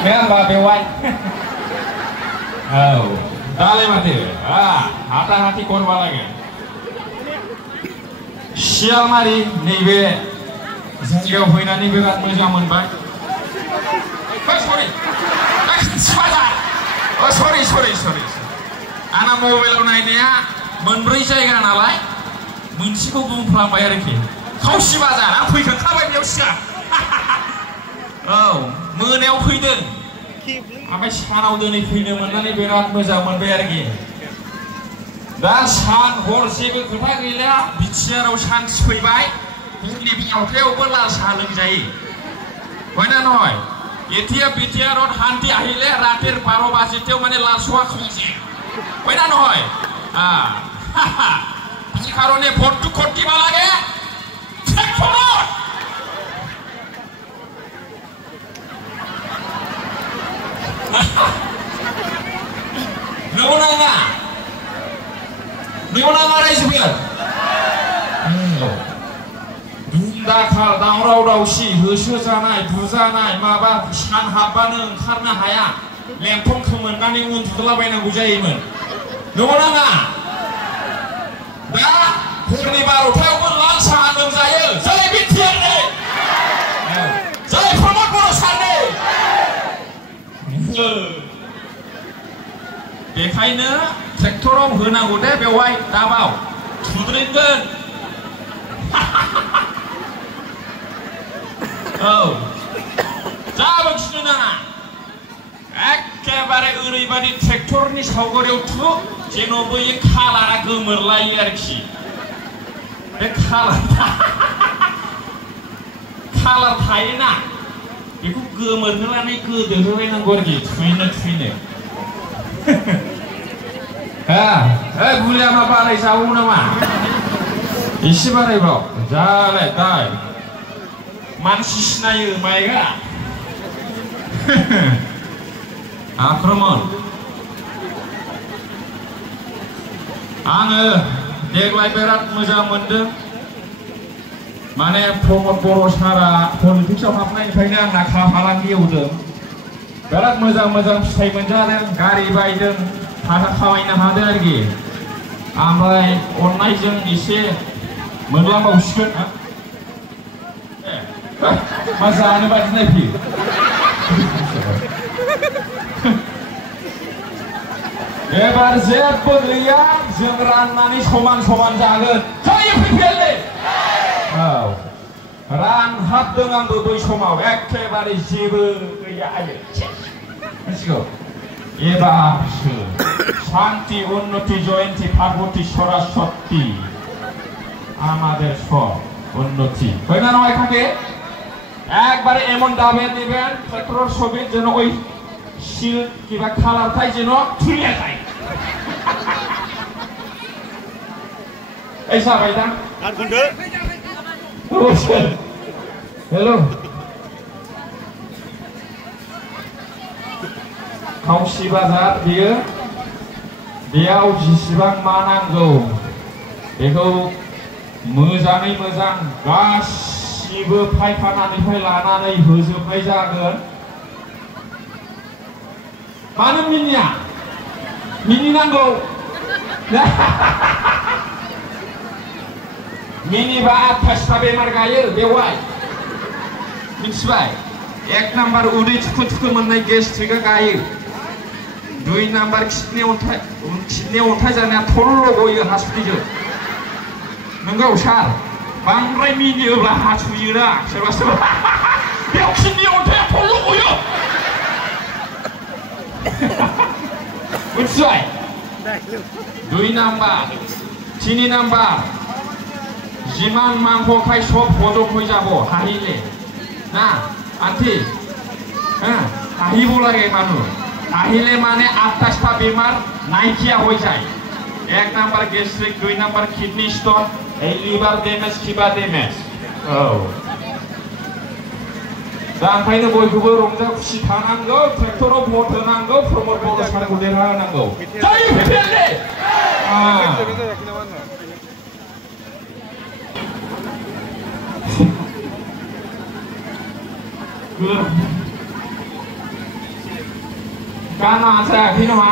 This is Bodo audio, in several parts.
Mbak Bewai. Oh, दालाय माथो हाथा-हाथि खनबालाङो सियालमारि नैबे जायगायाव फैनानै बिराद मोजां मोनबाय। सरि आंना मबाइलाव नायनाया मोनब्रै जायगा नालाय मोनसेखौ बुंफ्लांबाय आरोखि। खावसि बाजार आं फैखांखाबाय बेयाव सिगां। औ मोनायाव फैदों ओमफ्राय सानाव दिनै फैनो मोननानै बिराद मोजां मोनबाय आरोखि। दा सान हर जेबो खोथा गैला, बिटिआराव सान्थि फैबाय। हरनि 12टायावबो लाल साहा लोंजायो, হয় না নহয়? এতিয়া বিটিআৰত শান্তি আহিলে ৰাতিৰ 12 বাজিতেও মানে লাল চাহ খুঁজে, হয় না নহয়? সেই কাৰণে ভোটটো ক'ত দিব লাগে? ট্ৰেক্টৰত। नंगौना रायजोफोर? दाखाल दावराव दावसि होसो जानाय बुजानाय माबा सान हाबबानो ओंखारनो हाया, लेम्फन खोमोरनानै उन्दुलाबायनांगौ जायोमोन, नंगौना नङा? दा हरनि 12टायावबो लाल साहा लोंजायो। जय बिटिआरनि, जय प्रमद बर' सारनि। बेखायनो ट्रेक्टराव होनांगौ दे बेवहाय दाबाव थुद्रिगोन। औ जाबो गिनो नाङा, एखेबारे ओरैबादि ट्रेक्टरनि सावगारियाव थु जेन' बै खालारा गोमोरलायो आरोखि। बे खालार थायोना बेखौ गोमोरहोनानै गोदोहोलायनांगौ आरोखि थुयैनो। बुलिया मा बाराय जाबावो नामा? एसे बारायबाव जालाय दाय मानसि सिनायो माइगा। आक्रमण आङो देग्लाय बिराद मोजां मोनदों। माने प्रमद बर' सारा पलिटिक्सआव हाबनायनिफ्रायनो आंना खाफालानो गेवदों। बिराद मोजां फिथाइ मोनजादों, गारि बायदों, थाखा खामायनो हादों आरोखि। ओमफ्राय अननायजों एसे मोनलांबावसिगोन। मा जानो बादि नायफैयो? एबार जेबो गैया, जों राननानै समान जागोन। जायो फैफेरलै। औ रानहाबदों आंबो बै समाव, एखेबारे जेबो गैया आयो। मिथिगौ एबारसो शांति उन्नति जयन्ती पार्वती सरस्वती আমাদের সব উন্নতি, হয় না নয়? থাকে একবারে এমন দাবে দিবেন ট্রাক্টরের ছবি যেন ওই শিল কিংবা খালারটাই যেন ছুঁয়ে যায়। এই সাবাই দাম আর গুন্ডে हेलो खावसि बाजार बियो, बेयाव जेसेबां मा नांगौ बेखौ मोजाङै मोजां गासिबो फायखानानिफ्राय लानानै होजोबनाय जागोन। मानो मिनिया? मिनिनांगौ। मिनिबा 28टा बेमार गायो बेवहाय, मिथिबाय? 1 नाम्बार उदै थुखो मोननाय गेस्ट्रिकआ गायो। 2 नाम्बार किडनि अन्थाइ जानाया थल्ल' गयो हासुदैजों। नंगौ सार, बांद्राय मिनियोब्ला हासुयोना सोरबा बेयाव किडनि अन्थाइया थल्ल' गयो। मिथिबाय? 2 नाम्बार 3 नाम्बार जिमान मांस खाय सब हजम হয়ে যাব হাহিলে না আন্টি। হ্যাঁ হাহিব লাগে মানুষ, হাহিলে মানে 28টা বেমার নাইকিয়া হয়ে যায়। 1 number gastric, 2 number kidney stone, এই লিভার ড্যামেজ, কিবা ড্যামেজ। औ दा ओंखायनो बयखौबो रंजा खुसि थानांगौ, ट्रेक्टराव भट होनांगौ, प्रमद बर' सारखौ देरहाहोनांगौ। जायो फैफेरलै। गाना जायाखै नामा?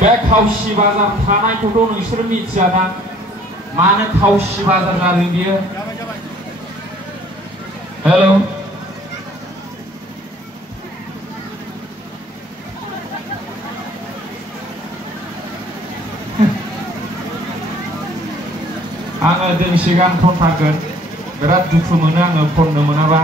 बे खावसि बाजार थानायखौथ' नोंसोर मिथियाना मानो खावसि बाजार जादों बियो? हेलौ आङो दोंसे गान खनथारगोन बिराद दुखु मोनो आङो खननो मोनाबा